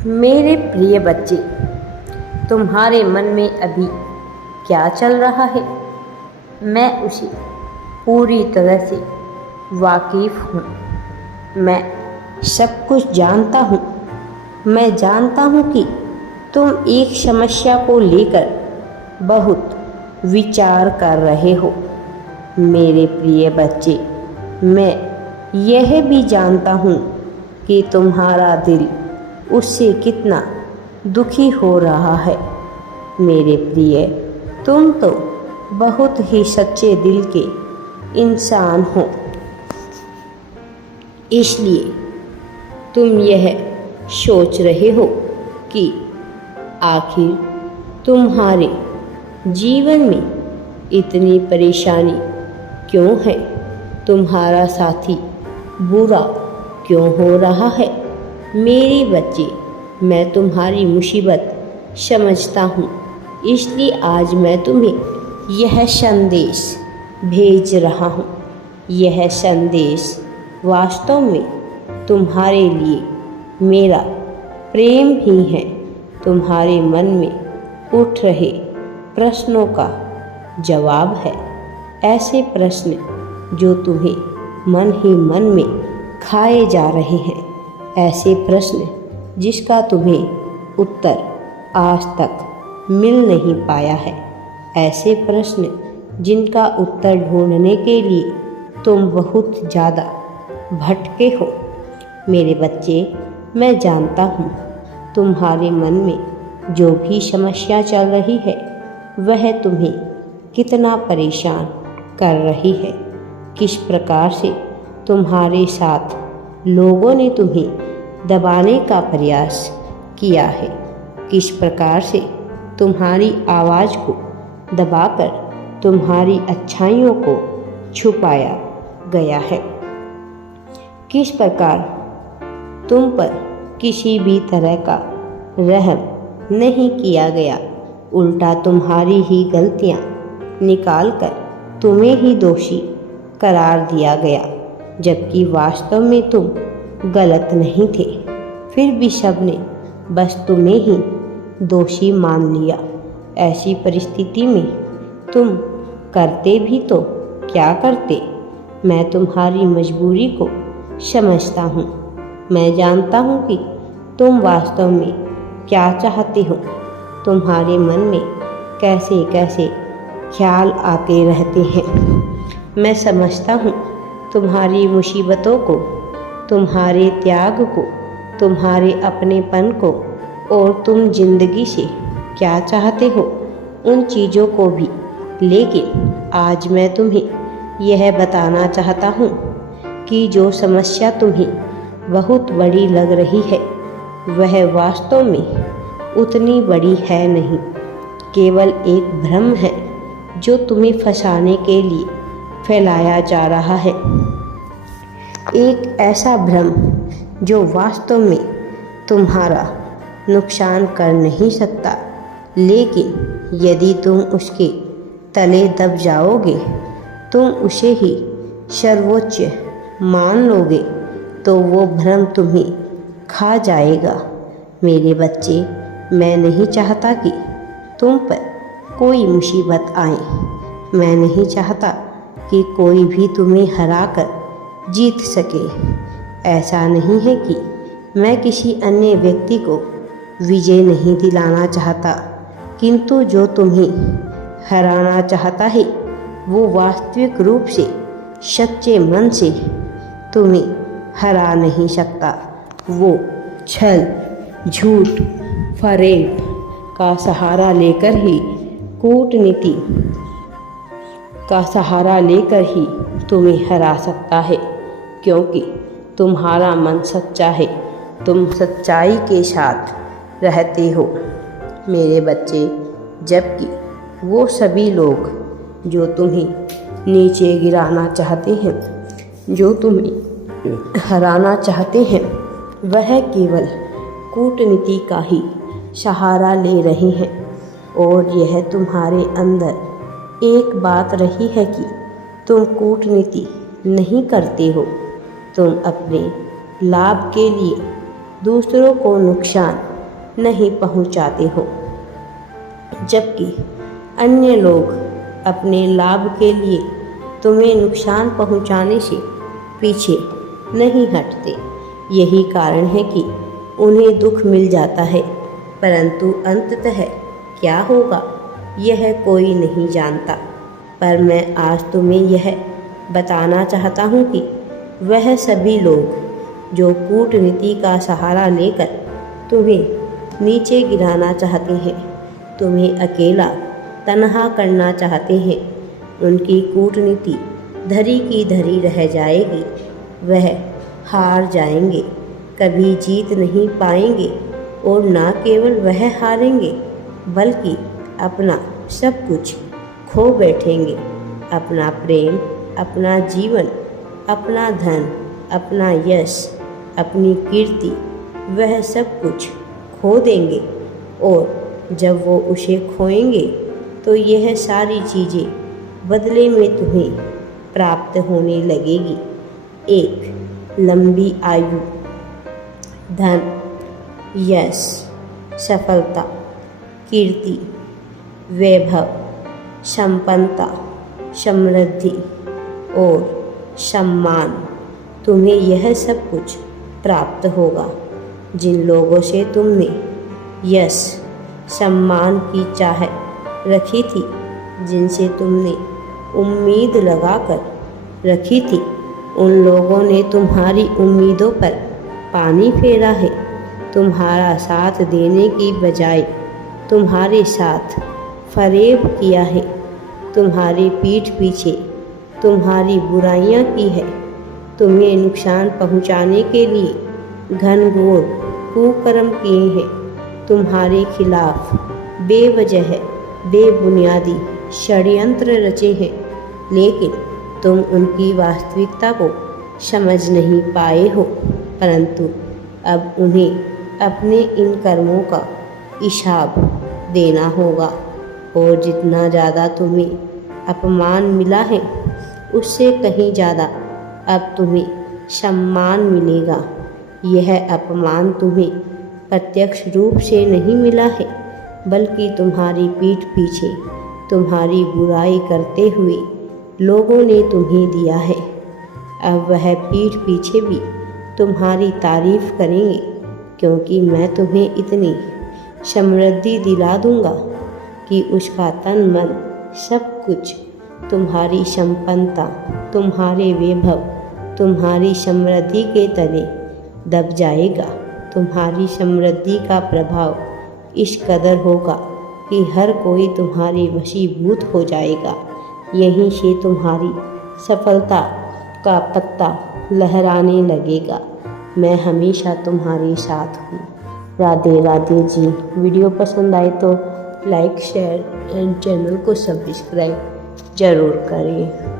मेरे प्रिय बच्चे, तुम्हारे मन में अभी क्या चल रहा है, मैं उसे पूरी तरह से वाकिफ़ हूँ। मैं सब कुछ जानता हूँ। मैं जानता हूँ कि तुम एक समस्या को लेकर बहुत विचार कर रहे हो। मेरे प्रिय बच्चे, मैं यह भी जानता हूँ कि तुम्हारा दिल उससे कितना दुखी हो रहा है। मेरे प्रिय, तुम तो बहुत ही सच्चे दिल के इंसान हो, इसलिए तुम यह सोच रहे हो कि आखिर तुम्हारे जीवन में इतनी परेशानी क्यों है, तुम्हारा साथी बुरा क्यों हो रहा है। मेरे बच्चे, मैं तुम्हारी मुसीबत समझता हूँ, इसलिए आज मैं तुम्हें यह संदेश भेज रहा हूँ। यह संदेश वास्तव में तुम्हारे लिए मेरा प्रेम ही है। तुम्हारे मन में उठ रहे प्रश्नों का जवाब है, ऐसे प्रश्न जो तुम्हें मन ही मन में खाए जा रहे हैं, ऐसे प्रश्न जिसका तुम्हें उत्तर आज तक मिल नहीं पाया है, ऐसे प्रश्न जिनका उत्तर ढूंढने के लिए तुम बहुत ज़्यादा भटके हो। मेरे बच्चे, मैं जानता हूँ तुम्हारे मन में जो भी समस्या चल रही है वह तुम्हें कितना परेशान कर रही है। किस प्रकार से तुम्हारे साथ लोगों ने तुम्हें दबाने का प्रयास किया है, किस प्रकार से तुम्हारी आवाज़ को दबाकर तुम्हारी अच्छाइयों को छुपाया गया है, किस प्रकार तुम पर किसी भी तरह का रहम नहीं किया गया, उल्टा तुम्हारी ही गलतियाँ निकालकर तुम्हें ही दोषी करार दिया गया, जबकि वास्तव में तुम गलत नहीं थे। फिर भी सबने बस तुम्हें ही दोषी मान लिया। ऐसी परिस्थिति में तुम करते भी तो क्या करते। मैं तुम्हारी मजबूरी को समझता हूँ। मैं जानता हूँ कि तुम वास्तव में क्या चाहते हो। तुम्हारे मन में कैसे कैसे ख्याल आते रहते हैं। मैं समझता हूँ तुम्हारी मुसीबतों को, तुम्हारे त्याग को, तुम्हारे अपनेपन को, और तुम जिंदगी से क्या चाहते हो उन चीज़ों को भी। लेकिन आज मैं तुम्हें यह बताना चाहता हूँ कि जो समस्या तुम्हें बहुत बड़ी लग रही है वह वास्तव में उतनी बड़ी है नहीं, केवल एक भ्रम है जो तुम्हें फंसाने के लिए फैलाया जा रहा है। एक ऐसा भ्रम जो वास्तव में तुम्हारा नुकसान कर नहीं सकता, लेकिन यदि तुम उसके तले दब जाओगे, तुम उसे ही सर्वोच्च मान लोगे, तो वो भ्रम तुम्हें खा जाएगा। मेरे बच्चे, मैं नहीं चाहता कि तुम पर कोई मुसीबत आए। मैं नहीं चाहता कि कोई भी तुम्हें हराकर जीत सके। ऐसा नहीं है कि मैं किसी अन्य व्यक्ति को विजय नहीं दिलाना चाहता, किंतु जो तुम्हें हराना चाहता है वो वास्तविक रूप से सच्चे मन से तुम्हें हरा नहीं सकता। वो छल, झूठ, फरेब का सहारा लेकर ही, कूटनीति का सहारा लेकर ही तुम्हें हरा सकता है, क्योंकि तुम्हारा मन सच्चा है। तुम सच्चाई के साथ रहते हो मेरे बच्चे, जबकि वो सभी लोग जो तुम्हें नीचे गिराना चाहते हैं, जो तुम्हें हराना चाहते हैं, वह केवल कूटनीति का ही सहारा ले रहे हैं। और यह तुम्हारे अंदर एक बात रही है कि तुम कूटनीति नहीं करते हो। तुम अपने लाभ के लिए दूसरों को नुकसान नहीं पहुंचाते हो, जबकि अन्य लोग अपने लाभ के लिए तुम्हें नुकसान पहुंचाने से पीछे नहीं हटते। यही कारण है कि उन्हें दुख मिल जाता है, परंतु अंततः क्या होगा यह कोई नहीं जानता। पर मैं आज तुम्हें यह बताना चाहता हूँ कि वह सभी लोग जो कूटनीति का सहारा लेकर तुम्हें नीचे गिराना चाहते हैं, तुम्हें अकेला तन्हा करना चाहते हैं, उनकी कूटनीति धरी की धरी रह जाएगी। वह हार जाएंगे, कभी जीत नहीं पाएंगे और न केवल वह हारेंगे बल्कि अपना सब कुछ खो बैठेंगे। अपना प्रेम, अपना जीवन, अपना धन, अपना यश, अपनी कीर्ति, वह सब कुछ खो देंगे। और जब वो उसे खोएंगे तो यह सारी चीज़ें बदले में तुम्हें प्राप्त होने लगेगी। एक लंबी आयु, धन, यश, सफलता, कीर्ति, वैभव, संपन्नता, समृद्धि और सम्मान, तुम्हें यह सब कुछ प्राप्त होगा। जिन लोगों से तुमने यश, सम्मान की चाह रखी थी, जिनसे तुमने उम्मीद लगाकर रखी थी, उन लोगों ने तुम्हारी उम्मीदों पर पानी फेरा है। तुम्हारा साथ देने की बजाय तुम्हारे साथ फरेब किया है, तुम्हारी पीठ पीछे तुम्हारी बुराइयां की है, तुम्हें नुकसान पहुंचाने के लिए घनघोर कुकर्म किए हैं, तुम्हारे खिलाफ बेवजह बेबुनियादी षड्यंत्र रचे हैं, लेकिन तुम उनकी वास्तविकता को समझ नहीं पाए हो। परंतु अब उन्हें अपने इन कर्मों का हिसाब देना होगा, और जितना ज़्यादा तुम्हें अपमान मिला है उससे कहीं ज़्यादा अब तुम्हें सम्मान मिलेगा। यह अपमान तुम्हें प्रत्यक्ष रूप से नहीं मिला है, बल्कि तुम्हारी पीठ पीछे तुम्हारी बुराई करते हुए लोगों ने तुम्हें दिया है। अब वह पीठ पीछे भी तुम्हारी तारीफ करेंगे, क्योंकि मैं तुम्हें इतनी समृद्धि दिला दूंगा कि उसका तन मन सब कुछ तुम्हारी संपन्नता, तुम्हारे वैभव, तुम्हारी समृद्धि के तले दब जाएगा। तुम्हारी समृद्धि का प्रभाव इस कदर होगा कि हर कोई तुम्हारे वशीभूत हो जाएगा। यहीं से तुम्हारी सफलता का पत्ता लहराने लगेगा। मैं हमेशा तुम्हारे साथ हूँ। राधे राधे जी। वीडियो पसंद आए तो लाइक, शेयर एंड चैनल को सब्सक्राइब ज़रूर करें।